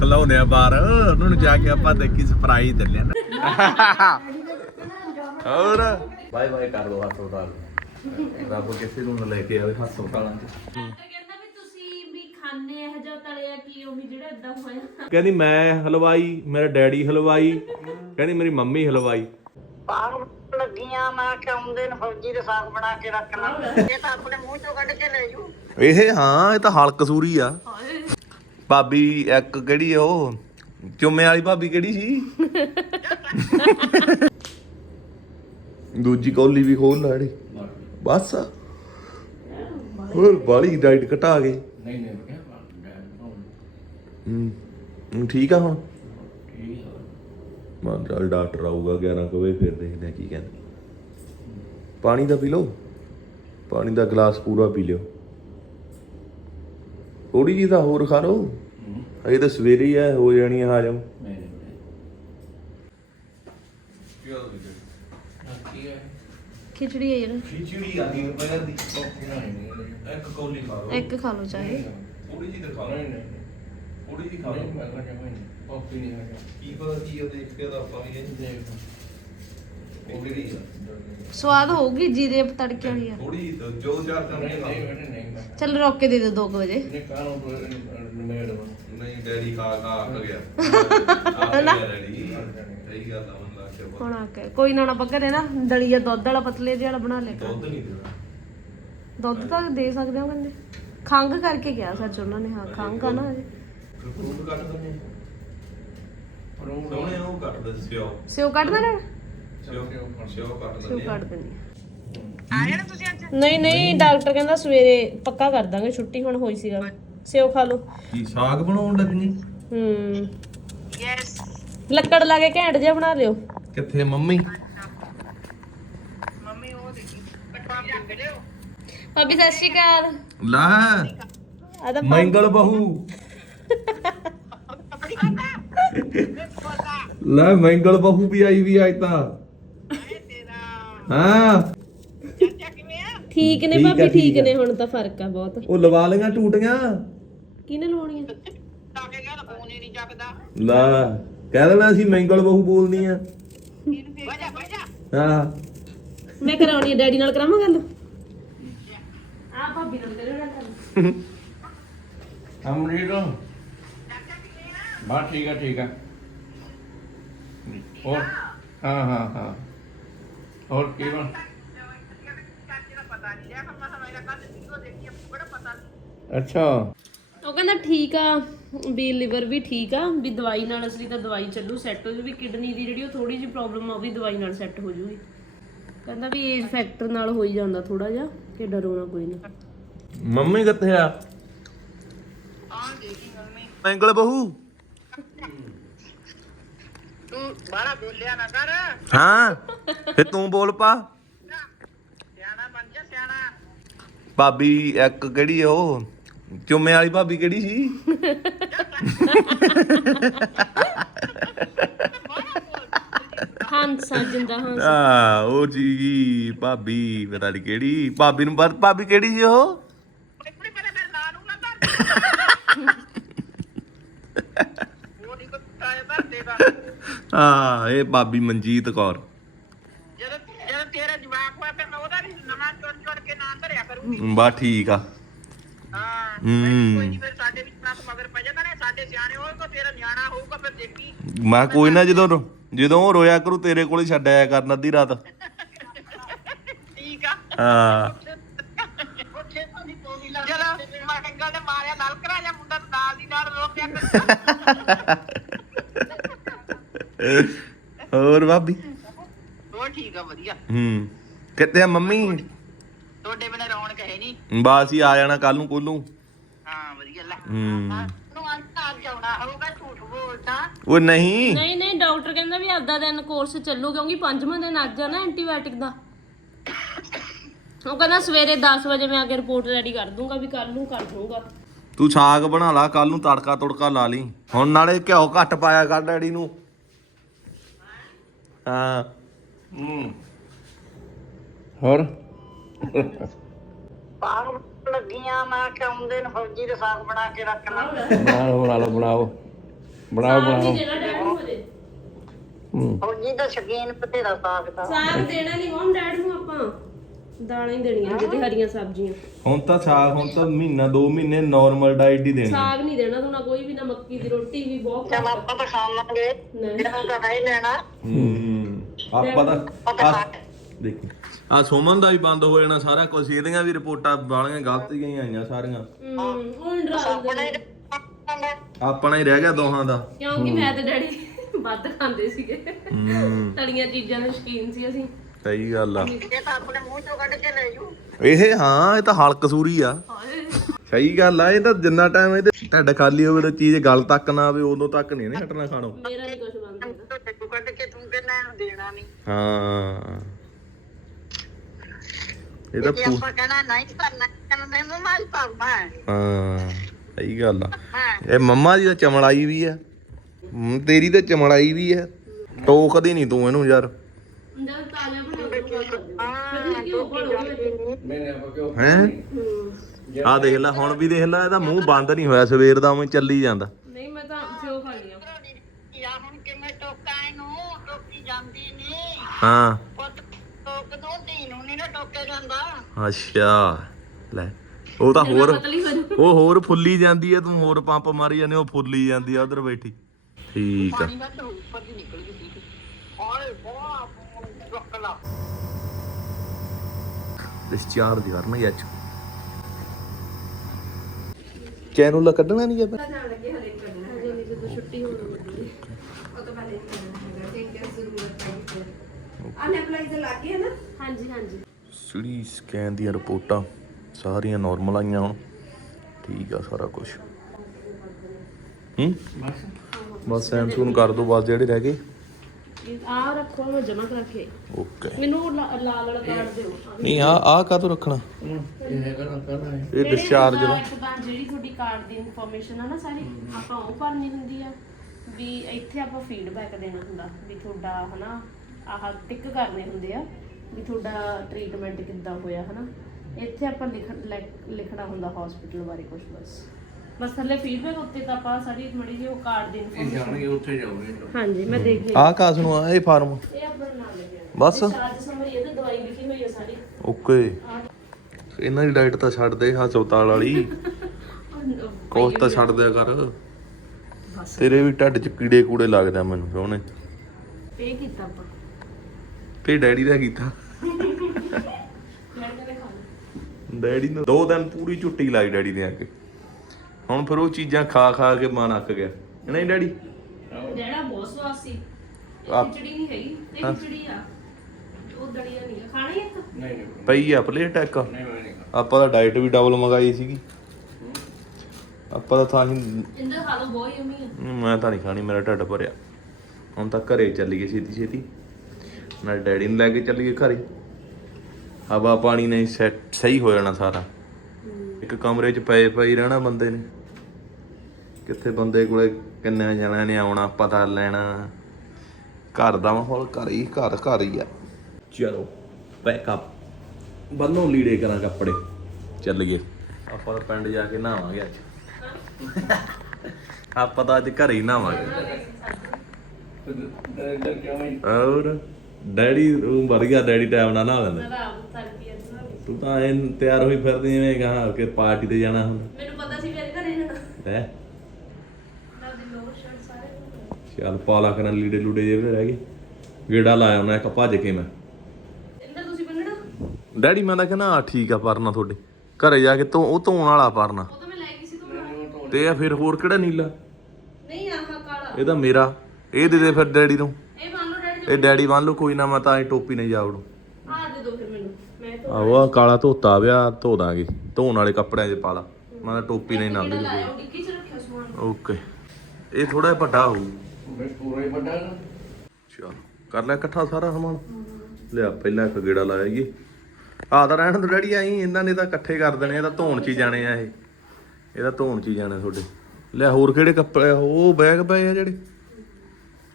ਖਲਾਉਨੇ ਆ ਬਾਹਰ ਉਹਨਾਂ ਨੂੰ ਜਾ ਕੇ ਆਪਾਂ ਦੇਖੀ ਸਰਪ੍ਰਾਈਜ਼ ਦੇ ਲਿਆ ਨਾ ਹੋਰ ਬਾਏ ਬਾਏ ਕਰ ਲੋ ਹਸਪਤਾਲ ਰੱਬ ਕਿਸੇ ਨੂੰ ਨਾ ਲੈ ਕੇ ਆਵੇ ਹਸਪਤਾਲਾਂ 'ਚ ਕਹਿੰਦੀ ਮੈਂ ਹਲਵਾਈ ਮੇਰਾ ਡੈਡੀ ਹਲਵਾਈ ਕਹਿੰਦੀ ਮੇਰੀ ਮੰਮੀ ਹਲਵਾਈ ਬਾਹਰ ਲੱਗੀਆਂ ਮੈਂ ਕਿ ਆਉਂਦੇ ਨੇ ਫੌਜੀ ਦੇ ਸਾਗ ਬਣਾ ਕੇ ਰੱਖ ਲਾਂ ਇਹ ਤਾਂ ਆਪਣੇ ਮੂੰਹ ਚੋਂ ਕੱਢ ਕੇ ਲੈ ਜੂ ਇਹ ਹਾਂ ਇਹ ਤਾਂ ਹਲਕ ਸੂਰੀ ਆ ਭਾਬੀ ਇੱਕ ਕਿਹੜੀ ਉਹ ਚੁੰਮੇ ਵਾਲੀ ਭਾਬੀ ਕਿਹੜੀ ਸੀ ਦੂਜੀ ਕੌਲੀ ਵੀ ਖੋਲ ਲਾੜੀ ਬਸ ਹੋਰ ਬਾਲੀ ਡਾਈਟ ਘਟਾ ਗਏ ਨਹੀਂ ਨਹੀਂ ਮੈਂ ਹੂੰ ਹੁਣ ਠੀਕ ਆ ਹੁਣ ਮਾਂ ਚੱਲ ਡਾਕਟਰ ਆਊਗਾ 11 ਕੁ ਵਜੇ ਫਿਰ ਦੇਖਦੇ ਆ ਕੀ ਕਹਿੰਦੇ ਪਾਣੀ ਦਾ ਪੀ ਲਓ ਪਾਣੀ ਦਾ ਗਲਾਸ ਪੂਰਾ ਪੀ ਲਿਓ ਥੋੜੀ ਜੀ ਦਾ ਹੋਰ ਖਾ ਲੋ ਅਜੇ ਤਾਂ ਸਵੇਰੇ ਹੀ ਹੈ ਹੋ ਜਾਣੀ ਹੈ ਹਾਜਮ ਖਿਚੜੀ ਹੈ ਯਾਰ ਖਿਚੜੀ ਆ ਗਈ ਬਗਰ ਦੀ ਇੱਕ ਕੋਲੀ ਖਾ ਲਓ ਇੱਕ ਖਾ ਲਓ ਚਾਹੇ ਥੋੜੀ ਜੀ ਦਿਖਾ ਲਓ ਥੋੜੀ ਜੀ ਖਾ ਲਓ ਮੈਂ ਕਹਿੰਦਾ ਨਹੀਂ ਕਾਫੀ ਨਹੀਂ ਹੈ ਕੀ ਪਤਾ ਕੀ ਉਹਦੇ ਇੱਕ ਦਾ ਆਪਾਂ ਵੀ ਇਹ ਦੇਖ ਸਵਾਦ ਹੋਊਗੀ ਜੀਰੇ ਤੜਕੇ ਵਾਲੀ ਆ ਥੋੜੀ ਜੋ ਚਾਰ ਚਮਚੇ ਖਾ ਲਓ। ਰੋਕ ਕੇ ਦੇ ਦੋ 2 ਵਜੇ ਨਹੀਂ ਡੈਡੀ ਖਾ ਖਾ ਅੱਕ ਗਿਆ ਆ ਨਾ ਸਹੀ ਗੱਲ ਆ ਮਨ ਹੁਣ ਆ ਕੇ ਕੋਈ ਨਾ ਨਾ ਦੇ ਨਾ ਦਲੀਆ ਦੁੱਧ ਵਾਲਾ ਪਤਲੇ ਜਿਹਾ ਵਾਲਾ ਬਣਾ ਲੈ ਕਰਾਂਗੇ। ਦੁੱਧ ਨਹੀਂ ਦੇਣਾ ਦੁੱਧ ਤਾਂ ਦੇ ਸਕਦੇ ਹੋ ਕਹਿੰਦੇ ਖੰਗ ਕਰਕੇ ਗਿਆ ਸੱਚ ਉਹਨਾਂ ਨੇ ਹਾਂ ਖੰਗ ਆ ਨਾ ਹਜੇ। ਫਰੂਟ ਕੱਟ ਦਿੰਦੇ ਸੋਹਣੇ ਉਹ ਕੱਟ ਦੇ ਸਿਓ ਸਿਓ ਕੱਢ ਦੇਣਾ ਤੁਸੀਂ ਨਹੀਂ ਨਹੀਂ ਡਾਕਟਰ ਕਹਿੰਦਾ ਸਵੇਰੇ ਪੱਕਾ ਕਰ ਦਾਂਗੇ ਛੁੱਟੀ ਹੁਣ ਹੋਈ ਸੀਗਾ ਸੇਵ ਖਾ ਲਓ ਕੀ ਸਾਗ ਬਣਾਉਣ ਲੱਗੀ ਹੂੰ ਯੈਸ ਲੱਕੜ ਲਾ ਕੇ ਘੈਂਟ ਜਿਹਾ ਬਣਾ ਲਿਓ ਕਿੱਥੇ ਮੰਮੀ ਮੰਮੀ ਉਹ ਦੇਖੀ ਪਟਵਾ ਪਿੰਡ ਲਿਓ ਅਭੀ ਸਤਿ ਸ਼੍ਰੀ ਅਕਾਲ ਲਾ ਆ ਮੰਗਲ ਬਹੂ ਲੈ ਮੰਗਲ ਬਹੂ ਵੀ ਆਈ ਵੀ ਅੱਜ ਤਾਂ ਹਾਂ ਠੀਕ ਨੇ ਠੀਕ ਨੇ ਭਾਬੀ ਠੀਕ ਨੇ ਹੁਣ ਤਾਂ ਫਰਕ ਆ ਬਹੁਤ ਉਹ ਲਵਾ ਲਈਆਂ ਟੂਟੀਆਂ ਕਿਹਨੇ ਨਹੀਂ ਚੱਕਦਾ ਲਾ ਕਹਿ ਦੇਣਾ ਸੀ ਮੈਂਗਲ ਬਹੂ ਬੋਲਦੀ ਆ ਹਾਂ ਮੈਂ ਕਰਾਉਣੀ ਆ ਡੈਡੀ ਨਾਲ ਕਰਾਵਾਂ ਗੱਲ ਆ ਭਾਬੀ ਨਾਲ ਕਰਿਓ ਨਾ ਗੱਲ ਅਮਰੀਤ ਬਸ ਠੀਕ ਆ ਠੀਕ ਆ ਹੋਰ ਹਾਂ ਹਾਂ ਹਾਂ ਹੋਰ ਕੀ ਬਣ ਅੱਛਾ ਉਹ ਕਹਿੰਦਾ ਠੀਕ ਆ ਵੀ ਲਿਵਰ ਵੀ ਠੀਕ ਆ ਵੀ ਦਵਾਈ ਨਾਲ ਅਸਲੀ ਤਾਂ ਦਵਾਈ ਚੱਲੂ ਸੈੱਟ ਹੋ ਜੂ ਵੀ ਕਿਡਨੀ ਦੀ ਜਿਹੜੀ ਉਹ ਥੋੜੀ ਜਿਹੀ ਪ੍ਰੋਬਲਮ ਆ ਉਹ ਵੀ ਦਵਾਈ ਨਾਲ ਸੈੱਟ ਹੋ ਜੂਗੀ ਕਹਿੰਦਾ ਵੀ ਏਜ ਫੈਕਟਰ ਨਾਲ ਹੋਈ ਜਾਂਦਾ ਥੋੜਾ ਜਿਹਾ ਕਿ ਡਰੋਣਾ ਕੋਈ ਨਹੀਂ ਮੰਮੀ ਕਿੱਥੇ ਆ ਆ ਦੇਖੀ ਮੰਮੀ ਮੰਗਲ ਬਹੂ ਬਾਰਾ ਬੋਲਿਆ ਨਾ ਕਰ ਹਾਂ ਫੇ ਤੂੰ ਬੋਲ ਪਾ ਸਿਆਣਾ ਬਣ ਜਾ ਸਿਆਣਾ ਭਾਬੀ ਇੱਕ ਕਿਹੜੀ ਉਹ ਚੁੰਮੇ ਵਾਲੀ ਭਾਬੀ ਕਿਹੜੀ ਸੀ ਹਾਂਸਾ ਜਿੰਦਾ ਹਾਂ ਆ ਉਹ ਜੀ ਭਾਬੀ ਬਤਾ ਲਈ ਕਿਹੜੀ ਭਾਬੀ ਨੂੰ ਬਾਅਦ ਭਾਬੀ ਕਿਹੜੀ ਸੀ ਉਹ ਕੋਈ ਪਰੇ ਮੇਰੇ ਨਾਂ ਨੂੰ ਨਾ ਕਰ ਸੇਵਾ ਹਾਂ ਇਹ ਬਾਬੀ ਮਨਜੀਤ ਕੌਰ ਜਦੋਂ ਜਦੋਂ ਤੇਰਾ ਜਵਾਕ ਹੋਇਆ ਫਿਰ ਮੈਂ ਉਹਦਾ ਵੀ ਨਵਾਂ ਚੁਣ ਚੁਣ ਕੇ ਨਾਂ ਧਰਿਆ ਕਰੂੰਗੀ ਬਾ ਠੀਕ ਆ ਹਾਂ ਕੋਈ ਨਹੀਂ ਫਿਰ ਸਾਡੇ ਵਿੱਚ ਨਾ ਮਗਰ ਪੈ ਜਾਂਦਾ ਨਾ ਸਾਡੇ ਸਿਆਣੇ ਹੋਊਗਾ ਤੇਰਾ ਨਿਆਣਾ ਹੋਊਗਾ ਫਿਰ ਦੇਖੀ ਮੈਂ ਕੋਈ ਨਾ ਜਦੋਂ ਜਦੋਂ ਉਹ ਰੋਇਆ ਕਰੂ ਤੇਰੇ ਕੋਲੇ ਛੱਡ ਆਇਆ ਕਰਨ ਅੱਧੀ ਰਾਤ ਠੀਕ ਆ ਹਾਂ ਜਦੋਂ ਮੰਗਾ ਤੇ ਮਾਰਿਆ ਨਾਲ ਕਰਾ ਜਾ ਮੁੰਡਾ ਨਾਲ ਦੀ ਨਾਲ ਰੋ ਪਿਆ ਕਰਦਾ। ਭਾਬੀ ਹੋਰ ਠੀਕ ਆ ਵਧੀਆ ਹੂੰ ਕਿਤੇ ਆ ਮੰਮੀ ਤੁਹਾਡੇ ਬਿਨਾ ਰੌਣ ਕਹੇ ਨਹੀਂ ਬਾਸ ਹੀ ਆ ਜਾਣਾ ਕੱਲ ਨੂੰ ਕੋਲੋਂ ਹਾਂ ਵਧੀਆ ਲੈ ਹੂੰ ਨੂੰ ਉਹ ਨਹੀਂ ਨਹੀਂ ਨਹੀਂ ਡਾਕਟਰ ਕਹਿੰਦਾ ਵੀ ਅੱਧਾ ਦਿਨ ਕੋਰਸ ਚੱਲੂ ਕਿਉਂਕਿ ਪੰਜਵਾਂ ਦਿਨ ਅੱਜ ਆ ਨਾ ਐਂਟੀਬਾਇਓਟਿਕ ਦਾ ਉਹ ਕਹਿੰਦਾ ਸਵੇਰੇ 10 ਵਜੇ ਮੈਂ ਆ ਕੇ ਰਿਪੋਰਟ ਰੈਡੀ ਕਰ ਦੂੰਗਾ ਵੀ ਕੱਲ ਨੂੰ ਕਰ ਦੂੰਗਾ ਤੂੰ ਸਾਗ ਬਣਾ ਲੈ ਕੱਲ ਨੂੰ ਤੜਕਾ ਤੁੜਕਾ ਲਾ ਲਈ ਹੁਣ ਨਾਲੇ ਘਿਓ ਘੱਟ ਪਾਇਆ ਕਰ ਡੈਡੀ ਨੂੰ ਹਾਂ ਹੂੰ ਹੋਰ ਪਾਰ ਲੱਗੀਆਂ ਮੈਂ ਕਿ ਆਉਂਦੇ ਨੇ ਫੌਜੀ ਦੇ ਸਾਗ ਬਣਾ ਕੇ ਰੱਖਣਾ ਬਣਾ ਲਓ ਬਣਾ ਲਓ ਬਣਾਓ ਬਣਾਓ ਬਣਾਓ ਹੂੰ ਫੌਜੀ ਦਾ ਸ਼ਕੀਨ ਬਥੇਰਾ ਸਾਗ ਦਾ ਸਾਗ ਦੇਣਾ ਨਹੀਂ ਮਮ ਡੈਡ ਨੂੰ ਆਪਾਂ ਦਾਲਾਂ ਹੀ ਦੇਣੀਆਂ ਜਿਹਦੇ ਹਰੀਆਂ ਸਬਜ਼ੀਆਂ ਹੁਣ ਤਾਂ ਸਾਗ ਹੁਣ ਤਾਂ ਮਹੀਨਾ 2 ਮਹੀਨੇ ਨਾਰਮਲ ਡਾਈਟ ਹੀ ਦੇਣੀ ਸਾਗ ਨਹੀਂ ਦੇਣਾ ਤੁਹਾਨੂੰ ਕੋਈ ਵੀ ਨਾ ਮੱਕੀ ਦੀ ਰੋਟੀ ਵੀ ਬਹੁਤ ਚਲ ਆਪਾਂ ਤਾਂ ਖਾਵਾਂਗੇ ਨਹੀਂ। ਇਹਨਾਂ ਨੂੰ ਹੀ ਲੈਣਾ ਹੂੰ ਆਪਾਂ ਤਾਂ ਆਹ- ਦੇਖੀ ਆ ਸੋਮਨ ਦਾ ਵੀ ਬੰਦ ਹੋ ਜਾਣਾ ਸਾਰਾ ਕੁਝ ਇਹਦੀਆਂ ਵੀ ਰਿਪੋਰਟਾਂ ਵਾਲੀਆਂ ਗਲਤ ਗਈਆਂ ਆਈਆਂ ਸਾਰੀਆਂ ਹੁਣ ਆਪਣਾ ਹੀ ਰਹਿ ਗਿਆ ਦੋਹਾਂ ਦਾ ਕਿਉਂਕਿ ਮੈਂ ਤੇ ਡੈਡੀ ਵੱਧ ਖਾਂਦੇ ਸੀਗੇ ਤਲੀਆਂ ਚੀਜ਼ਾਂ ਦੇ ਸ਼ਕੀਨ ਸੀ ਅਸੀਂ ਸਹੀ ਗੱਲ ਆ ਇਹ ਤਾਂ ਆਪਣੇ ਮੂੰਹ ਚੋਂ ਕੱਢ ਕੇ ਲੈ ਜੂ ਇਹ ਹਾਂ ਇਹ ਤਾਂ ਹਲਕ ਸੂਰੀ ਆ ਸਹੀ ਗੱਲ ਆ ਇਹ ਤਾਂ ਜਿੰਨਾ ਟਾਈਮ ਇਹਦੇ ਤੁਹਾਡਾ ਖਾਲੀ ਹੋਵੇ ਤਾਂ ਚੀਜ਼ ਗੱਲ ਤੱਕ ਨਾ ਆਵੇ ਉਦੋਂ ਤੱਕ ਨਹੀਂ ਇਹਨੇ ਛੱਡਣਾ ਖਾਣੋ ਮੇਰਾ ਨੀ ਦੇਣਾ ਨਹੀਂ ਹਾਂ ਇਹਦਾ ਪੂਰਾ ਕਹਿਣਾ ਨਹੀਂ ਕਰਨਾ ਮੈਂ ਮਮਾ ਜੀ ਪਾਉਂਦਾ ਹਾਂ ਇਹ ਗੱਲ ਆ ਇਹ ਮਮਾ ਦੀ ਤਾਂ ਚਮੜਾਈ ਵੀ ਆ ਤੇਰੀ ਤਾਂ ਚਮੜਾਈ ਵੀ ਆ ਟੋਕਦੀ ਨਹੀਂ ਤੂੰ ਇਹਨੂੰ ਯਾਰ ਹਾਂ ਆ ਦੇਖ ਲੈ ਹੁਣ ਵੀ ਦੇਖ ਲੈ ਇਹਦਾ ਮੂੰਹ ਬੰਦ ਨਹੀਂ ਹੋਇਆ ਸਵੇਰ ਦਾ ਉਵੇਂ ਚੱਲੀ ਜਾਂਦਾ ਜਾਂਦੀ ਨਹੀਂ ਹਾਂ ਪੁੱਤ ਟੋਕ ਨੂੰ ਤੀਨ ਨੂੰ ਨਹੀਂ ਨਾ ਟੋਕੇ ਜਾਂਦਾ ਅੱਛਾ ਲੈ ਉਹ ਤਾਂ ਹੋਰ ਉਹ ਹੋਰ ਫੁੱਲੀ ਜਾਂਦੀ ਐ ਤੂੰ ਹੋਰ ਪੰਪ ਮਾਰੀ ਜਾਂਦੇ ਉਹ ਫੁੱਲੀ ਜਾਂਦੀ ਆ ਉਧਰ ਬੈਠੀ ਠੀਕ ਆ ਪਾਣੀ ਵੱਧ ਉੱਪਰ ਦੀ ਨਿਕਲ ਗਈ ਸੀ ਔਰ ਬਹੁਤ ਰੁਕ ਲਾ ਡਿਸਚਾਰਜ ਕਰਨਾ ਹੀ ਅੱਜ ਚੈਨਲ ਕੱਢਣਾ ਨਹੀਂ ਆਪਾਂ ਆ ਹਾਂਜੀ ਹਾਂਜੀ ਸਕੈਨ ਦੀਆਂ ਰਿਪੋਰਟਾਂ ਸਾਰੀਆਂ ਨਾਰਮਲ ਆਈਆਂ ਹੁਣ ਠੀਕ ਆ ਸਾਰਾ ਕੁਝ ਹੂੰ ਬਸ ਬਸ ਸੈਮਸੰਗ ਕਰ ਦੋ ਬਸ ਜਿਹੜੇ ਰਹਿ ਗਏ ਆ ਰੱਖੋ ਮੈਂ ਜਮਾ ਕਰਕੇ ਓਕੇ ਮੈਨੂੰ ਲਾਲ ਵਾਲਾ ਕਾਰਡ ਦਿਓ ਨਹੀਂ ਆ ਆ ਕਾਹਤੋਂ ਰੱਖਣਾ ਇਹ ਹੈਗਾ ਨਾ ਪਹਿਲਾਂ ਇਹ। ਡਿਸਚਾਰਜ ਦਾ ਜਿਹੜੀ ਤੁਹਾਡੀ ਕਾਰਡ ਦੀ ਇਨਫੋਰਮੇਸ਼ਨ ਆ ਨਾ ਸਾਰੀ ਆਪਾਂ ਉਹ ਭਰਨੀ ਹੁੰਦੀ ਆ ਵੀ ਇੱਥੇ ਆਪਾਂ ਫੀਡਬੈਕ ਦੇਣਾ ਹੁੰਦਾ ਵੀ ਤੁਹਾਡਾ ਹਨਾ ਆਹ ਟਿਕ ਕਰਨੇ ਹੁੰਦੇ ਆ ਵੀ ਤੁਹਾਡਾ ਟ੍ਰੀਟਮੈਂਟ ਕਿੱਦਾਂ ਹੋਇਆ ਹਨਾ ਇੱਥੇ ਆਪਾਂ ਲਿਖਣਾ ਹੁੰਦਾ ਹਸਪੀਟਲ ਬਾਰੇ ਕੁਝ ਬਸ ਬਸ ਥੱਲੇ ਫੀਡਬੈਕ ਉੱਤੇ ਤਾਂ ਆਪਾਂ ਸਾਰੀ ਮੜੀ ਜੀ ਉਹ ਕਾਰਡ ਦੀ ਇਨਫੋਰਮੇਸ਼ਨ ਉੱਥੇ ਜਾਓਗੇ ਹਾਂਜੀ ਮੈਂ ਦੇਖ ਲਈ ਆਹ ਕਾਸ ਨੂੰ ਆ ਇਹ ਫਾਰਮ ਇਹ ਆਪਣਾ ਨਾਮ ਲਿਖਿਆ ਬਸ ਚਾਰਜ ਸਮਰੀ ਇਹ ਦਵਾਈ ਲਿਖੀ ਹੋਈ ਸਾਰੀ ਓਕੇ ਇਹਨਾਂ ਦੀ ਡਾਈਟ ਤਾਂ ਛੱਡ ਦੇ ਚੌਤਾਲ ਵਾਲੀ ਕੋਸ ਤਾਂ ਛੱਡ ਦਿਆ ਕਰ ਤੇਰੇ ਵੀ ਢੱਡ 'ਚ ਕੀੜੇ ਕੂੜੇ ਲੱਗਦਾ ਮੈਨੂੰ ਸੋਹਣੇ ਇਹ ਕੀਤਾ ਆਪਾਂ ਤੇ ਡੈਡੀ ਦਾ ਕੀਤਾ ਡੈਡੀ ਨੂੰ ਦੋ ਦਿਨ ਪੂਰੀ ਝੁੱਟੀ ਲਾਈ ਡੈਡੀ ਨੇ ਆ ਕੇ ਹੁਣ ਫਿਰ ਉਹ ਚੀਜ਼ਾਂ ਖਾ ਖਾ ਕੇ ਮਨ ਅੱਕ ਗਿਆ ਨਹੀਂ ਡੈਡੀ ਜਿਹੜਾ ਬਹੁਤ ਸਵਾਦ ਸੀ ਖਿਚੜੀ ਨਹੀਂ ਹੈਗੀ ਤੇ ਖਿਚੜੀ ਆ ਉਹ ਦਲੀਆ ਨਹੀਂ ਖਾਣੀ ਖਾਣਾ ਇੱਕ ਨਹੀਂ ਨਹੀਂ ਪਈ ਆ ਪਲੇਟ ਇੱਕ ਨਹੀਂ ਮੈਂ ਨਹੀਂ ਆਪਾਂ ਦਾ ਡਾਈਟ ਵੀ ਡਬਲ ਮੰਗਾਈ ਸੀਗੀ ਆਪਾਂ ਦਾ ਤਾਂ ਹੀ ਇੰਦਰ ਖਾ ਲੋ ਬਹੁਤ ਯਮੀ ਹੈ ਮੈਂ ਤਾਂ ਨਹੀਂ ਖਾਣੀ ਮੇਰਾ ਢੱਡ ਭਰਿਆ ਹੁਣ ਤਾਂ ਘਰੇ ਚੱਲੀਏ ਛੇਤੀ ਛੇਤੀ ਨਾਲ ਡੈਡੀ ਨੂੰ ਲੈ ਕੇ ਚੱਲੀਏ ਘਰੇ ਹਵਾ ਪਾਣੀ ਨਹੀਂ ਸੈੱਟ ਸਹੀ ਹੋ ਜਾਣਾ ਸਾਰਾ ਇੱਕ ਕਮਰੇ 'ਚ ਪਏ ਪਈ ਰਹਿਣਾ ਬੰਦੇ ਨੇ ਕਿੱਥੇ ਬੰਦੇ ਕੋਲੇ ਕਿੰਨੇ ਜਣਿਆਂ ਨੇ ਆਉਣਾ ਪਤਾ ਲੈਣਾ ਘਰ ਦਾ ਮਾਹੌਲ ਘਰ ਹੀ ਘਰ ਘਰ ਹੀ ਆ ਚਲੋ ਪੈਕ ਅਪ ਬੰਨੋ ਲੀੜੇ ਕਰਾਂ ਕੱਪੜੇ ਚੱਲੀਏ ਆਪਾਂ ਪਿੰਡ ਜਾ ਕੇ ਨਹਾਵਾਂਗੇ ਅੱਜ ਆਪਾਂ ਤਾਂ ਅੱਜ ਘਰੇ ਹੀ ਨਹਾਵਾਂਗੇ ਹੋਰ ਡੈਡੀ ਰੂਮ ਮਰ ਗਿਆ ਡੈਡੀ ਟਾਈਮ ਨਾਲ ਨਾ ਲੈਂਦਾ ਤੂੰ ਤਾਂ ਇਹ ਤਿਆਰ ਹੋਈ ਫਿਰਦੀ ਐਵੇਂ ਕਹਾ ਕਿ ਪਾਰਟੀ ਤੇ ਜਾਣਾ ਹੁਣ ਮੈਨੂੰ ਪਤਾ ਸੀ ਮੇਰੇ ਘਰੇ ਜਾਣਾ ਹੈ ਚੱਲ ਪਾਲਾ ਕਰਨ ਲੀੜੇ ਲੂੜੇ ਜੇ ਰਹਿ ਗਏ ਗੇੜਾ ਲਾਇਆ ਉਹਨਾਂ ਇੱਕ ਭੱਜ ਕੇ ਮੈਂ ਇੰਦਰ ਤੁਸੀਂ ਬੰਨਣਾ ਡੈਡੀ ਮੈਂ ਤਾਂ ਕਹਿੰਦਾ ਠੀਕ ਆ ਪਰਨਾ ਤੁਹਾਡੇ ਘਰੇ ਜਾ ਕੇ ਤੂੰ ਉਹ ਧੋਣ ਵਾਲਾ ਪਰਨਾ ਉਹ ਮੈਂ ਲੈ ਸੀ ਤੇ ਆ ਫਿਰ ਹੋਰ ਕਿਹੜਾ ਨੀਲਾ ਨਹੀਂ ਆਹ ਕਾਲਾ ਇਹ ਤਾਂ ਮੇਰਾ ਇਹ ਦੇ ਦੇ ਫਿਰ ਡੈਡੀ ਨੂੰ ਇਹ ਡੈਡੀ ਬੰਨ ਲੂ ਕੋਈ ਨਾ ਮੈਂ ਤਾਂ ਇਹ ਟੋਪੀ ਨਹੀਂ ਜਾਵੜੂ ਆ ਦੇ ਦੋ ਫਿਰ ਮੈਨੂੰ ਮੈਂ ਤਾਂ ਕਾਲਾ ਧੋਤਾ ਵਿਆ ਧੋ ਦਾਂਗੇ ਧੋਣ ਵਾਲੇ ਕੱਪੜਿਆਂ 'ਚ ਪਾ ਲਾ ਮੈਂ ਤਾਂ ਟੋਪੀ ਨਹੀਂ ਨਾਲ ਲਈ ਓਕੇ ਇਹ ਥੋੜਾ ਵੱਡਾ ਹੋਊ ਪੂਰਾ ਹੀ ਵੱਡਾ ਨਾ ਚਲ ਕਰ ਲੈ ਇਕੱਠਾ ਸਾਰਾ ਸਮਾਨ ਲਿਆ ਪਹਿਲਾਂ ਇੱਕ ਗੇੜਾ ਲਾਇਆ ਜੀ ਆ ਤਾਂ ਰਹਿਣ ਦੋ ਡੈਡੀ ਆਈ ਇਹਨਾਂ ਨੇ ਤਾਂ ਇਕੱਠੇ ਕਰ ਦੇਣੇ ਇਹ ਤਾਂ ਧੋਣ 'ਚ ਹੀ ਜਾਣੇ ਆ ਇਹ ਇਹਦਾ ਧੋਣ 'ਚ ਹੀ ਜਾਣੇ ਤੁਹਾਡੇ ਲੈ ਹੋਰ ਕਿਹੜੇ ਕੱਪੜੇ ਉਹ ਬੈਗ ਪਏ ਆ ਜਿਹੜੇ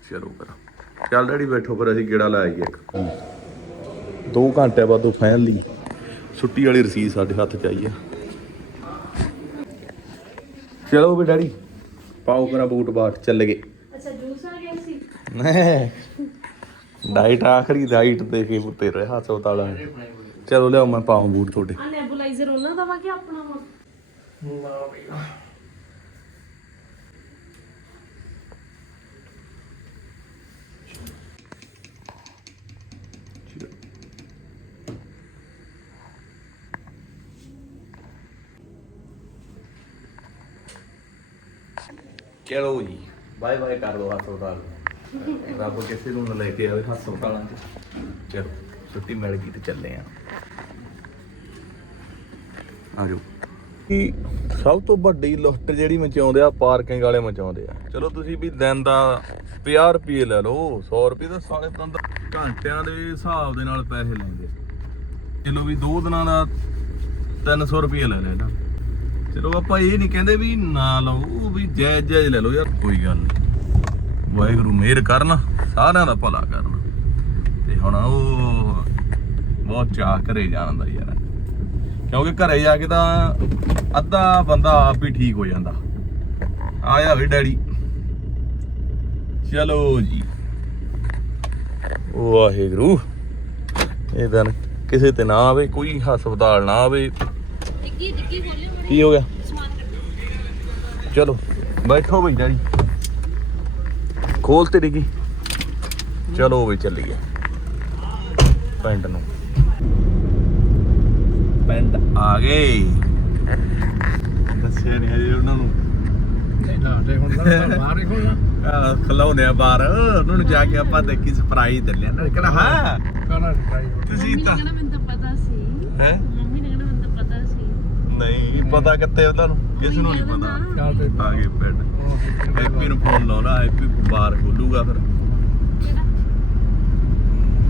ਚਲੋ ਕਰਾਂ ਚੱਲ ਡੈਡੀ ਬੈਠੋ ਫਿਰ ਅਸੀਂ ਗੇੜਾ ਲਾ ਆਈਏ ਇੱਕ ਦੋ ਘੰਟੇ ਬਾਅਦ ਉਹ ਲਈ ਛੁੱਟੀ ਵਾਲੀ ਰਸੀਦ ਸਾਡੇ ਹੱਥ 'ਚ ਆਈ ਆ ਚਲੋ ਵੀ ਡੈਡੀ ਪਾਓ ਕਰਾ ਬੂਟ ਬਾਟ ਚੱਲ ਗਏ ਅੱਛਾ ਜੂਸ ਆ ਗਿਆ ਸੀ ਡਾਈਟ ਆਖਰੀ ਡਾਈਟ ਦੇ ਕੇ ਉੱਤੇ ਰਿਹਾ ਚੌਤਾਲਾ ਚਲੋ ਲਿਆਓ ਮੈਂ ਪਾਉਂ ਬੂਟ ਤੁਹਾਡੇ ਆ ਨੈਬੂਲਾਈਜ਼ਰ ਉਹਨਾਂ ਦਾ ਵਾ ਕਿ ਆਪਣਾ ਵਾ ਨਾ ਬਈ ਚਲੋ ਜੀ ਬਾਏ ਬਾਏ ਕਰ ਲੋ ਹਸਪਤਾਲ ਨੂੰ। ਰੱਬ ਕਿਸੇ ਨੂੰ ਲੈ ਕੇ ਆਵੇ ਹਸਪਤਾਲਾਂ 'ਚ ਚਲੋ ਛੁੱਟੀ ਮਿਲ ਗਈ ਤੇ ਚੱਲੇ ਆ ਆਜੋ ਕੀ ਸਭ ਤੋਂ ਵੱਡੀ ਲੁੱਟ ਜਿਹੜੀ ਮਚਾਉਂਦੇ ਆ ਪਾਰਕਿੰਗ ਵਾਲੇ ਮਚਾਉਂਦੇ ਆ ਚਲੋ ਤੁਸੀਂ ਵੀ ਦਿਨ ਦਾ 50 ਰੁਪਏ ਲੈ ਲਓ 100 ਰੁਪਏ ਦਾ ਸਾਲੇ ਤੰਦ ਘੰਟਿਆਂ ਦੇ ਹਿਸਾਬ ਦੇ ਨਾਲ ਪੈਸੇ ਲੈਂਦੇ ਚਲੋ ਵੀ ਦੋ ਦਿਨਾਂ ਦਾ 300 ਰੁਪਏ ਲੈ ਲੈਣਾ ਚਲੋ ਆਪਾਂ ਇਹ ਨਹੀਂ ਕਹਿੰਦੇ ਵੀ ਨਾ ਲਓ ਉਹ ਵੀ ਜਾਇਜ਼ ਜਾਇਜ਼ ਲੈ ਲਓ ਯਾਰ ਕੋਈ ਗੱਲ ਨਹੀਂ ਵਾਹਿਗੁਰੂ ਮਿਹਰ ਕਰਨ ਸਾਰਿਆਂ ਦਾ ਭਲਾ ਕਰਨ ਤੇ ਹੁਣ ਉਹ ਬਹੁਤ ਚਾਹ ਕਰੇ ਜਾਣ ਦਾ ਯਾਰ ਕਿਉਂਕਿ ਘਰੇ ਜਾ ਕੇ ਤਾਂ ਅੱਧਾ ਬੰਦਾ ਆਪ ਹੀ ਠੀਕ ਹੋ ਜਾਂਦਾ ਆਇਆ ਵੀ ਡੈਡੀ ਚਲੋ ਜੀ ਵਾਹਿਗੁਰੂ ਇਹ ਦਿਨ ਕਿਸੇ ਤੇ ਨਾ ਆਵੇ ਕੋਈ ਹਸਪਤਾਲ ਨਾ ਆਵੇ ਟਿੱਕੀ ਟਿੱਕੀ ਖੋਲਿਓ ਕੀ ਹੋ ਗਿਆ ਚਲੋ ਬੈਠੋ ਬਈ ਡੈਡੀ ਖੋਲ ਤੇ ਰਿਗੀ ਚਲੋ ਬਈ ਗਿਆ ਪੈਂਟ ਨੂੰ ਪੈਂਟ ਆ ਗਏ ਦੱਸਿਆ ਨਹੀਂ ਹਜੇ ਉਹਨਾਂ ਨੂੰ ਤੇ ਹੁਣ ਬਾਹਰ ਹੀ ਖੋਲਣਾ ਖਲਾਉਨੇ ਆ ਬਾਹਰ ਉਹਨਾਂ ਨੂੰ ਜਾ ਕੇ ਆਪਾਂ ਦੇਖੀ ਸਰਪ੍ਰਾਈਜ਼ ਦਿੰਦੇ ਨਾ ਕਿਹੜਾ ਹਾਂ ਕਹਿੰਦਾ ਸਰਪ੍ਰਾਈਜ਼ ਤੁਸੀਂ ਤਾਂ ਮੈਨੂੰ ਤਾਂ ਪਤਾ ਸੀ ਹੈ ਨਹੀਂ ਪਤਾ ਕਿੱਥੇ ਉਹਨਾਂ ਨੂੰ ਕਿਸੇ ਨੂੰ ਨਹੀਂ ਪਤਾ ਚੱਲ ਤੇ ਆ ਗਏ ਪਿੰਡ ਹੈਪੀ ਨੂੰ ਫੋਨ ਲਾਉਣਾ ਹੈਪੀ ਬਾਹਰ ਖੋਲੂਗਾ ਫਿਰ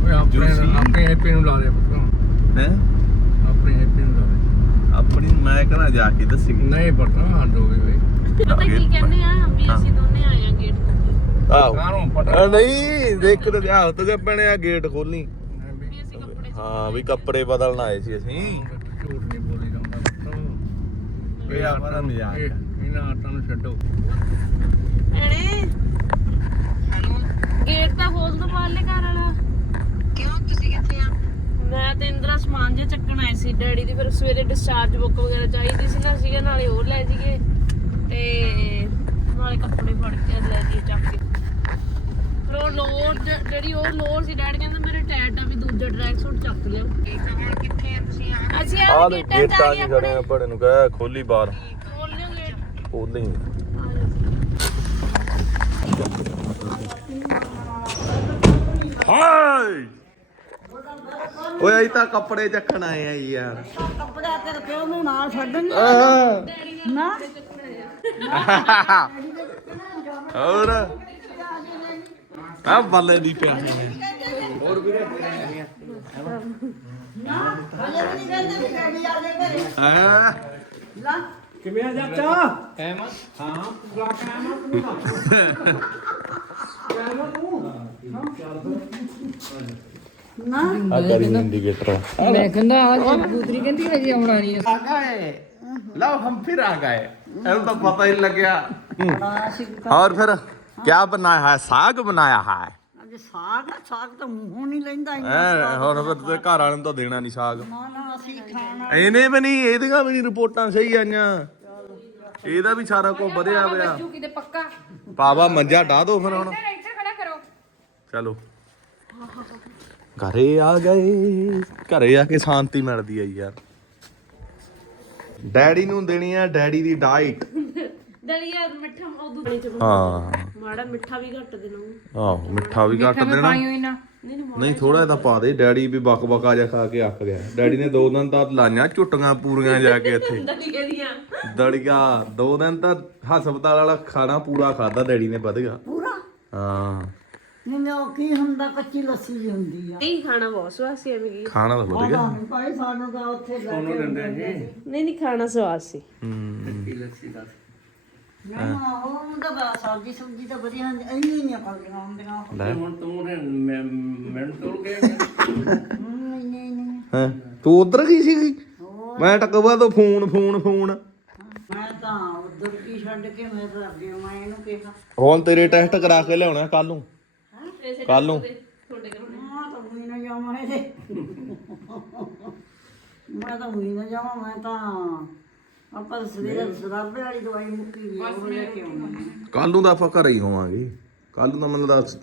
ਓਏ ਆਪਣੇ ਆਪਣੇ ਹੈਪੀ ਨੂੰ ਲਾ ਦੇ ਪੁੱਤ ਹੈ ਆਪਣੇ ਹੈਪੀ ਨੂੰ ਲਾ ਦੇ ਆਪਣੀ ਮੈਂ ਕਹਣਾ ਜਾ ਕੇ ਦੱਸੀ ਨਹੀਂ ਪਟਾ ਹੱਡ ਹੋ ਗਈ ਬਈ ਪਤਾ ਕੀ ਕਹਿੰਦੇ ਆ ਵੀ ਅਸੀਂ ਦੋਨੇ ਆਏ ਆ ਗੇਟ ਤੱਕ ਕਾਹਨੂੰ ਨਹੀਂ ਦੇਖ ਤੇ ਆਹ ਤੋ ਪੈਣੇ ਆ ਗੇਟ ਖੋਲੀ ਵੀ ਅਸੀਂ ਕੱਪੜੇ ਹਾਂ ਵੀ ਕੱਪੜੇ ਬਦਲਣ ਆਏ ਸੀ ਅਸੀਂ ਝੂਠ ਨਹੀਂ ਇਹ ਆਪਾਂ ਦਾ ਮਜ਼ਾਕ ਹੈ ਇਹਨਾਂ ਆਟਾਂ ਨੂੰ ਛੱਡੋ ਭੈਣੇ ਹੈਲੋ ਗੇਟ ਤਾਂ ਖੋਲ ਦੋ ਬਾਹਰਲੇ ਘਰ ਵਾਲਾ ਕਿਉਂ ਤੁਸੀਂ ਕਿੱਥੇ ਆ ਮੈਂ ਤੇ ਇੰਦਰਾ ਸਮਾਨ ਜੇ ਚੱਕਣ ਆਏ ਸੀ ਡੈਡੀ ਦੀ ਫਿਰ ਸਵੇਰੇ ਡਿਸਚਾਰਜ ਬੁੱਕ ਵਗੈਰਾ ਚਾਹੀਦੀ ਸੀ ਨਾ ਸੀਗਾ ਨਾਲੇ ਉਹ ਲੈ ਜੀਏ ਤੇ ਨਾਲੇ ਕੱਪੜੇ ਫੜ ਕੇ ਲੈ ਜੀ ਚੱਕ ਕੇ ਲੋਰ ਲੋਰ ਜਿਹੜੀ ਉਹ ਲੋਰ ਸੀ ਡੈਡ ਕਹਿੰਦਾ ਮੇਰੇ ਟੈਡ ਦਾ ਵੀ ਦੂਜਾ ਡਰੈਗ ਸੂਟ ਚੱਕ ਲਿਆ ਹੁਣ ਕਿੱਥੇ ਆ ਤੁਸੀਂ ਆ ਅਸੀਂ ਆ ਦੇ ਗੇਟਾਂ ਨਹੀਂ ਖੜੇ ਆ ਭੜੇ ਨੂੰ ਕਹਿਆ ਖੋਲੀ ਬਾਹਰ ਖੋਲ ਲਿਓ ਗੇਟ ਖੋਲ ਖੋਲੀ ਹਾਏ ਓਏ ਆਈ ਤਾਂ ਕੱਪੜੇ ਚੱਕਣ ਆਏ ਆ ਯਾਰ ਕੱਪੜਾ ਤੇ ਪਿਓ ਨੂੰ ਨਾਲ ਛੱਡਣ ਨਾ ਹੋਰ ਆ ਬੱਲੇ ਦੀ ਪਿਆਰ ਹੋਰ ਵੀ ਰਹਿਣੀਆਂ ਨਾ ਨਹੀਂ ਆ ਦੇ ਹਾਂ ਲਾ ਕਿਵੇਂ ਆ ਚਾਚਾ ਐਮ ਹਾਂ ਪੂਰਾ ਕਾਇਮ ਆ ਤੂੰ ਕਾਇਮ ਆ ਤੂੰ ਹਾਂ ਨਾ ਆ ਕਰੀ ਇੰਡੀਕੇਟਰ ਮੈਂ ਕਹਿੰਦਾ ਆ ਗੁਦਰੀ ਕਹਿੰਦੀ ਜੀ ਆਉਣਾ ਨਹੀਂ ਆ ਗਏ ਲਓ ਹਮ ਫਿਰ ਆ ਗਏ ਇਹਨੂੰ ਤਾਂ ਪਤਾ ਹੀ ਲੱਗਿਆ ਹਾਂ ਫਿਰ क्या बनाया है साग बनाया है ਅੱਜ ਸਾਗ ਆ, ਸਾਗ ਤਾਂ ਮੂੰਹੋਂ ਨਹੀਂ ਲੈਂਦਾ ਇੰਨਾ ਐ ਹੁਣ ਫਿਰ ਤੇ ਘਰ ਵਾਲਿਆਂ ਨੂੰ ਤਾਂ ਦੇਣਾ ਨਹੀਂ ਸਾਗ ਨਾ ਨਾ ਅਸੀਂ ਖਾਣਾ ਇਹਨੇ ਵੀ ਨਹੀਂ ਇਹਦੀਆਂ ਵੀ ਨਹੀਂ ਰਿਪੋਰਟਾਂ ਸਹੀ ਆਈਆਂ ਇਹਦਾ ਵੀ ਸਾਰਾ ਕੁਝ ਵਧਿਆ ਪਿਆ ਕਿਤੇ ਪੱਕਾ ਪਾਵਾ ਮੰਜਾ ਢਾ ਦੋ ਫਿਰ ਹੁਣ ਇੱਥੇ ਖੜਾ ਕਰੋ ਚਲੋ ਘਰੇ ਆ ਗਏ ਘਰੇ ਆ ਕੇ ਸ਼ਾਂਤੀ ਮਿਲਦੀ ਆ ਯਾਰ ਡੈਡੀ ਨੂੰ ਦੇਣੀ ਆ ਡੈਡੀ ਦੀ ਡਾਈਟ ਦਲੀਆ ਮਿੱਠਾ ਉਦੋਂ ਪਾਣੀ ਚ ਹਾਂ ਮਾੜਾ ਮਿੱਠਾ ਵੀ ਘੱਟ ਦੇਣਾ ਆਹੋ ਮਿੱਠਾ ਵੀ ਘੱਟ ਦੇਣਾ ਪਾਈਓ ਹੀ ਨਾ ਨਹੀਂ ਥੋੜਾ ਜਿਹਾ ਪਾ ਦੇ ਡੈਡੀ ਵੀ ਬਕ ਆ ਜਾ ਖਾ ਕੇ ਅੱਕ ਗਿਆ ਡੈਡੀ ਨੇ ਦੋ ਦਿਨ ਤਾਂ ਲਾਈਆਂ ਝੁੱਟੀਆਂ ਪੂਰੀਆਂ ਜਾ ਕੇ ਇੱਥੇ ਦਲੀਏ ਦੀਆਂ ਦਲੀਆ ਦੋ ਦਿਨ ਤਾਂ ਹਸਪਤਾਲ ਵਾਲਾ ਖਾਣਾ ਪੂਰਾ ਖਾਦਾ ਡੈਡੀ ਨੇ ਵਧਗਾ ਪੂਰਾ ਹਾਂ ਨਹੀਂ ਉਹ ਕੀ ਹੁੰਦਾ ਕੱਚੀ ਲੱਸੀ ਵੀ ਹੁੰਦੀ ਆ ਨਹੀਂ ਖਾਣਾ ਬਹੁਤ ਸਵਾਦ ਸੀ ਐਵੇਂ ਕੀ ਖਾਣਾ ਤਾਂ ਵਧੀਆ ਭਾਈ ਸਾਨੂੰ ਤਾਂ ਉੱਥੇ ਜਾ ਕੇ ਨਹੀਂ ਨਹੀਂ ਖਾਣਾ ਸਵਾਦ ਸੀ ਹੂੰ ਕੱਚੀ ਲੱਸੀ ਦਾ ਨਾ ਉਹ ਤਾਂ ਵਧੀਆ ਹੁਣ ਤੂੰ ਹਾਂ ਤੂੰ ਉਧਰ ਗਈ ਸੀ ਮੈਂ ਟਕਵਾ ਤੋਂ ਫੋਨ ਫੋਨ ਫੋਨ ਮੈਂ ਤਾਂ ਉਧਰ ਕੀ ਛੱਡ ਕੇ ਮੈਂ ਤਾਂ ਅੱਗੇ ਮੈਂ ਇਹਨੂੰ ਕਿਹਾ ਹੁਣ ਤੇਰੇ ਟੈਸਟ ਕਰਾ ਕੇ ਲਿਆਉਣਾ ਕੱਲ ਨੂੰ ਕੱਲ ਨੂੰ ਤਾਂ ਜਾਵਾਂ ਮੈਂ ਤਾਂ ਹੁਣੀ ਨਾ ਜਾਵਾਂ ਮੈਂ ਤਾਂ ਆਪਾਂ ਤਾਂ ਸਵੇਰੇ ਸਰਾਬੇ ਵਾਲੀ ਦਵਾਈ ਮੁੱਕੀ ਵੀ ਉਹ ਲੈ ਕੱਲ ਨੂੰ ਤਾਂ ਆਪਾਂ ਹੀ ਹੋਵਾਂਗੇ ਕੱਲ ਨੂੰ ਤਾਂ ਮੈਨੂੰ ਦੱਸ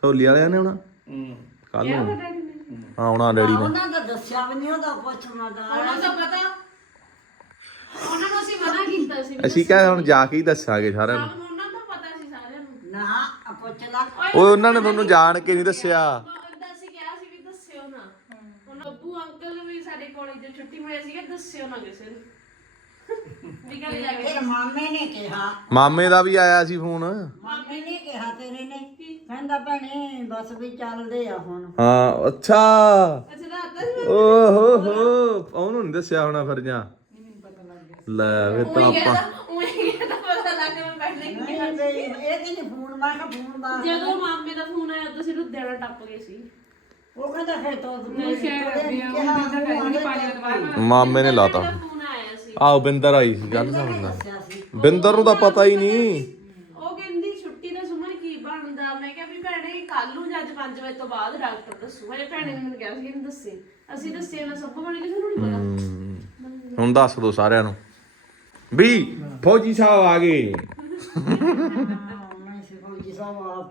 ਸੌਲੀ ਵਾਲਿਆਂ ਨੇ ਆਉਣਾ ਹੂੰ ਕੱਲ ਨੂੰ ਹਾਂ ਆਉਣਾ ਡੈਡੀ ਨੇ ਉਹਨਾਂ ਦਾ ਦੱਸਿਆ ਵੀ ਨਹੀਂ ਉਹਦਾ ਪੁੱਛਣਾ ਦਾ ਉਹਨਾਂ ਦਾ ਪਤਾ ਉਹਨਾਂ ਨੂੰ ਅਸੀਂ ਮਨਾ ਕੀਤਾ ਸੀ ਅਸੀਂ ਕਹਿੰਦੇ ਹੁਣ ਜਾ ਕੇ ਹੀ ਦੱਸਾਂਗੇ ਸਾਰਿਆਂ ਨੂੰ ਉਹਨਾਂ ਨੂੰ ਪਤਾ ਸੀ ਸਾਰਿਆਂ ਨੂੰ ਨਾ ਆਪਾਂ ਚਲਾ ਓਏ ਉਹਨਾਂ ਨੇ ਤੁਹਾਨੂੰ ਜਾਣ ਕੇ ਨਹੀਂ ਦੱਸਿਆ ਅਸੀਂ ਕਿਹਾ ਸੀ ਵੀ ਦੱਸਿਓ ਨਾ ਉਹਨਾਂ ਬੱਬੂ ਅੰਕਲ ਵੀ ਸਾਡੇ ਕੋਲੇ ਜੇ ਛੁੱਟੀ ਮਿਲਿਆ ਸੀਗਾ ਦੱਸਿਓ ਨਾ ਕਿਸੇ ਨੂੰ ਮਾਮੇ ਨੇ ਕਿਹਾ ਮਾਮੇ ਦਾ ਵੀ ਆਇਆ ਸੀ ਫੋਨ ਮਾਮੇ ਨੇ ਕਿਹਾ ਤੇਰੇ ਨੇ ਕਹਿੰਦਾ ਭੈਣੇ ਬਸ ਵੀ ਚੱਲਦੇ ਆ ਹੁਣ ਹਾਂ ਅੱਛਾ ਅੱਛਾ ਰਾਤ ਸੀ ਹੋ ਉਹਨੂੰ ਨਹੀਂ ਦੱਸਿਆ ਹੋਣਾ ਫਿਰ ਜਾਂ ਲੈ ਵੇ ਤਾਂ ਆਪਾਂ ਉਹੀ ਤਾਂ ਪਤਾ ਲੱਗ ਇਹ ਫੋਨ ਫੋਨ ਦਾ ਜਦੋਂ ਮਾਮੇ ਦਾ ਫੋਨ ਆਇਆ ਉਦੋਂ ਦੇਣਾ ਟੱਪ ਸੀ ਉਹ ਕਹਿੰਦਾ ਫਿਰ ਤੋਂ ਮੈਂ ਕਿਹਾ ਮਾਮੇ ਨੇ ਲਾਤਾ ਆ ਬਿੰਦਰ ਆਈ ਸੀ ਗੱਲ ਸਮਝਦਾ ਬਿੰਦਰ ਨੂੰ ਤਾਂ ਪਤਾ ਹੀ ਨਹੀਂ ਉਹ ਕਹਿੰਦੀ ਛੁੱਟੀ ਦਾ ਸੁਮਨ ਕੀ ਬਣਦਾ ਮੈਂ ਕਿਹਾ ਵੀ ਭੈਣੇ ਕੱਲ ਨੂੰ ਜਾਂ ਅੱਜ 5 ਵਜੇ ਤੋਂ ਬਾਅਦ ਡਾਕਟਰ ਦੱਸੂ ਮੇਰੇ ਭੈਣੇ ਨੇ ਮੈਨੂੰ ਕਿਹਾ ਸੀ ਇਹਨੂੰ ਦੱਸੇ ਅਸੀਂ ਦੱਸੇ ਨਾ ਸਭ ਬਣੇ ਕਿ ਤੁਹਾਨੂੰ ਨਹੀਂ ਪਤਾ ਹੁਣ ਦੱਸ ਦੋ ਸਾਰਿਆਂ ਨੂੰ ਵੀ ਫੌਜੀ ਸਾਹਿਬ ਆ ਗਏ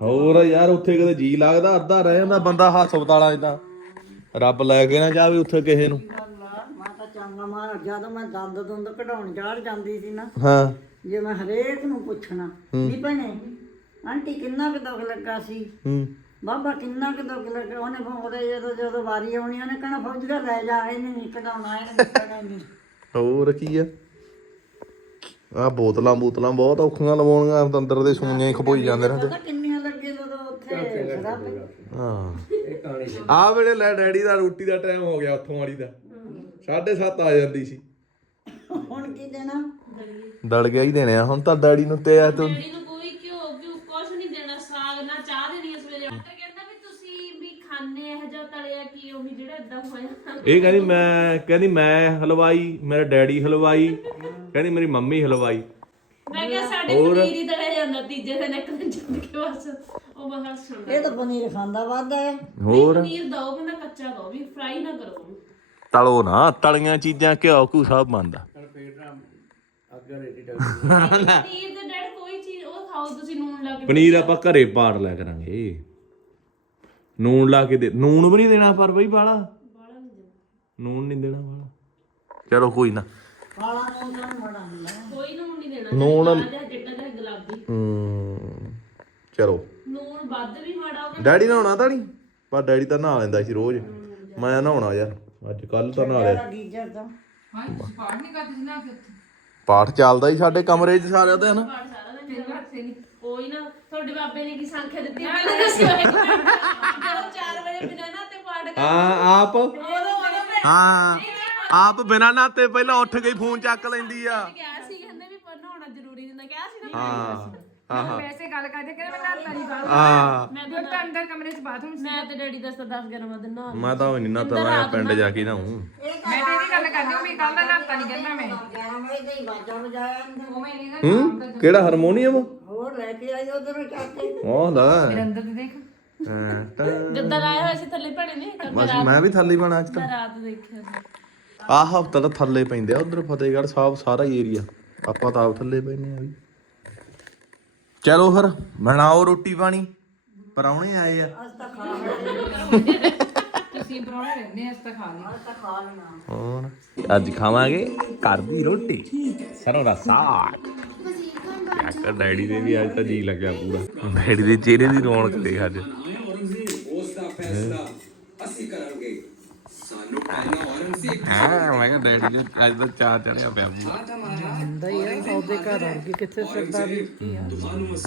ਹੋਰ ਯਾਰ ਉੱਥੇ ਕਦੇ ਜੀ ਲੱਗਦਾ ਅੱਧਾ ਰਹਿ ਜਾਂਦਾ ਬੰਦਾ ਹਸਪਤਾਲਾਂ ਜਿੱਦਾਂ ਰੱਬ ਲੈ ਕੇ ਨਾ ਜਾਵੇ ਉੱਥੇ ਕਿਸੇ ਨੂੰ ਜਾਂਦਾ ਮੈਂ ਜਦੋਂ ਮੈਂ ਦੰਦ ਦੰਦ ਕਢਾਉਣ ਜਾੜ ਜਾਂਦੀ ਸੀ ਨਾ ਹਾਂ ਜੇ ਮੈਂ ਹਰੇਕ ਨੂੰ ਪੁੱਛਣਾ ਵੀ ਭਣੇ ਆਂਟੀ ਕਿੰਨਾ ਕੁ ਦੁੱਖ ਲੱਗਾ ਸੀ ਹੂੰ ਬਾਬਾ ਕਿੰਨਾ ਕੁ ਦੁੱਖ ਲੱਗਾ ਉਹਨੇ ਫੋੜੇ ਜਦੋਂ ਜਦੋਂ ਵਾਰੀ ਆਉਣੀ ਉਹਨੇ ਕਹਣਾ ਦਾ ਲੈ ਜਾ ਇਹ ਨਹੀਂ ਕਢਾਉਣਾ ਇਹ ਕਢਾਉਣਾ ਨਹੀਂ ਹੋਰ ਕੀ ਆ ਆ ਬੋਤਲਾਂ ਬੋਤਲਾਂ ਬਹੁਤ ਔਖੀਆਂ ਲਵਾਉਣੀਆਂ ਅੰਦਰ ਦੇ ਸੁਣੀਆਂ ਹੀ ਖਪੋਈ ਜਾਂਦੇ ਰਹਿੰਦੇ ਪਤਾ ਕਿੰਨੀਆਂ ਲੱਗੇ ਜਦੋਂ ਉੱਥੇ ਹਾਂ ਇਹ ਕਹਾਣੀ ਆ ਵੇਲੇ ਲੈ ਡੈਡੀ ਦਾ ਰੋਟੀ ਦਾ ਟਾਈਮ ਹੋ ਗਿਆ ਉੱਥੋਂ ਵਾਲੀ ਦਾ 7:30 ਆ ਜਾਂਦੀ ਸੀ ਹੁਣ ਕੀ ਦੇਣਾ ਦੜ ਗਿਆ ਹੀ ਦੇਣਾ ਹੁਣ ਤਾਂ ਡੈਡੀ ਨੂੰ ਤੇ ਆ ਤੂੰ ਡੈਡੀ ਨੂੰ ਕੋਈ ਕਿਉਂ ਘਿਓ ਕੁਛ ਨਹੀਂ ਦੇਣਾ ਸਾਗ ਨਾ ਚਾਹ ਦੇਣੀ ਆ ਸਵੇਰੇ ਡਾਕਟਰ ਕਹਿੰਦਾ ਵੀ ਤੁਸੀਂ ਵੀ ਖਾਣੇ ਇਹ ਜਿਹਾ ਤਲਿਆ ਕੀ ਉਹ ਵੀ ਜਿਹੜਾ ਇਦਾਂ ਹੋਇਆ ਇਹ ਕਹਿੰਦੀ ਮੈਂ ਕਹਿੰਦੀ ਮੈਂ ਹਲਵਾਈ ਮੇਰਾ ਡੈਡੀ ਹਲਵਾਈ ਕਹਿੰਦੀ ਮੇਰੀ ਮੰਮੀ ਹਲਵਾਈ ਮੈਂ ਕਿਹਾ ਸਾਡੇ ਪਨੀਰ ਹੀ ਤਲਿਆ ਜਾਂਦਾ ਤੀਜੇ ਦਿਨ ਇੱਕ ਦਿਨ ਚੱਲ ਕੇ ਬਸ ਉਹ ਬਾਹਰ ਸੁਣਦਾ ਇਹ ਤਾਂ ਪਨੀਰ ਖਾਂਦਾ ਵਾਦਾ ਹੈ ਹੋਰ ਪਨੀਰ ਦੋ ਕਹਿੰਦਾ ਕੱਚਾ ਦੋ ਵੀ ਫਰਾਈ ਨਾ ਕਰੋ ਤਲੋ ਨਾ ਤਲੀਆਂ ਚੀਜ਼ਾਂ ਕਿਉਂ ਕੋ ਸਭ ਬੰਦਾ ਪਨੀਰ ਦਾ ਕੋਈ ਚੀਜ਼ ਉਹ ਖਾਓ ਤੁਸੀਂ ਨੂਨ ਲਾ ਕੇ ਪਨੀਰ ਆਪਾਂ ਘਰੇ ਪਾੜ ਲਿਆ ਕਰਾਂਗੇ ਨੂਣ ਲਾ ਕੇ ਦੇ ਨੂਣ ਵੀ ਨਹੀਂ ਦੇਣਾ ਪਰ ਬਈ ਬਾਲਾ ਨੂਣ ਨਹੀਂ ਦੇਣਾ ਬਾਲਾ ਚਲੋ ਕੋਈ ਨਾ ਕੋਈ ਨੂਨ ਨਹੀਂ ਦੇਣਾ ਨੂਣ ਚਲੋ ਨੂਨ ਵੱਧ ਵੀ ਮਾੜਾ ਡੈਡੀ ਨਹਾਉਣਾ ਤਾਂ ਨਹੀਂ ਪਰ ਡੈਡੀ ਤਾਂ ਨਹਾ ਲੈਂਦਾ ਸੀ ਰੋਜ਼ ਮੈਂ ਨਹਾਉਣਾ ਯਾਰ ਅੱਜ ਕੱਲ ਤਾਂ ਨਾਲ ਹੈ ਗੀਜ਼ਰ ਹਾਂ ਪਾਠ ਨਹੀਂ ਕਰਦੀ ਸੀ ਨਾ ਕਿ ਉੱਥੇ ਪਾਠ ਚੱਲਦਾ ਹੀ ਸਾਡੇ ਕਮਰੇ 'ਚ ਸਾਰਿਆਂ ਦਾ ਹੈ ਨਾ ਕੋਈ ਨਾ ਤੁਹਾਡੇ ਬਾਬੇ ਨੇ ਕੀ ਸੰਖਿਆ ਦਿੱਤੀ ਹੈ ਪਹਿਲਾਂ ਦੱਸਿਓ ਵਜੇ ਬਿਨਾਂ ਤੇ ਪਾਠ ਹਾਂ ਆਪ ਹਾਂ ਆਪ ਬਿਨਾਂ ਨਾਤੇ ਪਹਿਲਾਂ ਉੱਠ ਗਈ ਫੋਨ ਚੱਕ ਲੈਂਦੀ ਆ ਕਿਹਾ ਸੀ ਕਹਿੰਦੇ ਵੀ ਪੜਨਾ ਹੋਣਾ ਜ਼ਰੂਰੀ ਹੁੰਦਾ ਕਿਹਾ ਸੀ ਨਾ ਹਾਂ ਹਾਂ ਹਾਂ ਵੈਸੇ ਗੱਲ ਕਰਦੇ ਕਿ ਮੈਂ ਨਹਾਤਾ ਨਹੀਂ ਬਾਹਰ ਮੈਂ ਤਾਂ ਅੰਦਰ ਕਮਰੇ 'ਚ ਬਾਥਰੂਮ ਸੀ ਮੈਂ ਤੇ ਡੈਡੀ ਦਾ 10 11 ਵਜੇ ਨਾ ਮੈਂ ਤਾਂ ਉਹ ਨਹੀਂ ਨਾ ਤਾਂ ਪਿੰਡ ਜਾ ਕੇ ਨਾ ਹੂੰ ਮੈਂ ਤੇ ਇਹਦੀ ਗੱਲ ਕਰਦੀ ਹਾਂ ਵੀ ਕੱਲ ਦਾ ਨਹਾਤਾ ਨਹੀਂ ਕਹਿੰਦਾ ਮੈਂ ਗਿਆਰਾਂ ਵਜੇ ਤੇ ਹੀ ਵਾਜਾ ਵਜਾਇਆ ਅੰਦਰ। ਹੂੰ ਕਿਹੜਾ ਹਾਰਮੋਨੀਅਮ ਹੋਰ ਲੈ ਕੇ ਆਈ ਉਧਰ ਚਾਕੇ ਉਹ ਲੈ ਅੰਦਰ ਤੇ ਦੇਖ ਹਾਂ, ਤਾਂ- ਗੱਦਾ ਲਾਇਆ ਹੋਇਆ ਸੀ ਥੱਲੇ ਭੜੇ ਨੇ ਕੱਲ ਮੈਂ ਵੀ ਥੱਲੇ ਹੀ ਅੱਜ ਤਾਂ ਰਾਤ ਦੇਖਿਆ ਸੀ। ਆਹ ਹਫਤਾ ਤਾਂ ਥੱਲੇ ਪੈਂਦੇ ਆ ਉਧਰ ਫਤਿਹਗੜ੍ਹ ਸਾਹਿਬ ਸਾਰਾ ਏਰੀਆ ਆਪਾਂ ਤਾਂ ਆਪ ਥੱਲੇ ਪੈਨੇ ਆ ਵੀ ਚਲੋ ਫਿਰ ਬਣਾਓ ਰੋਟੀ ਪਾਣੀ ਪਰੌਣੇ ਆਏ ਆ ਅੱਜ ਤਾਂ ਖਾ ਤੁਸੀਂ ਪਰੌਣੇ ਨੇ ਅੱਜ ਤਾਂ ਖਾ ਲਓ ਅੱਜ ਤਾਂ ਖਾ ਹੋਰ ਅੱਜ ਖਾਵਾਂਗੇ ਘਰ ਦੀ ਰੋਟੀ ਸਰੋਂ ਦਾ ਸਾਗ ਕਾਕਾ ਡੈਡੀ ਦੇ ਵੀ ਅੱਜ ਤਾਂ ਜੀ ਲੱਗਿਆ ਪੂਰਾ ਡੈਡੀ ਦੇ ਚਿਹਰੇ ਦੀ ਰੌਣਕ ਦੇਖ ਅੱਜ ਅਸੀਂ ਕਰਾਂਗੇ ਹਾਂ ਮੈਂ ਕਿਹਾ ਡੈਡੀ ਜੀ ਅੱਜ ਤਾਂ ਚਾਰ ਚੜਿਆ ਪਿਆ ਮੂੰਹ ਹੁੰਦਾ ਹੀ ਆ ਸੌਦੇ ਘਰ ਆ ਕੇ ਕਿੱਥੇ ਸਰਦਾਰ ਦਿੱਤੀ ਆ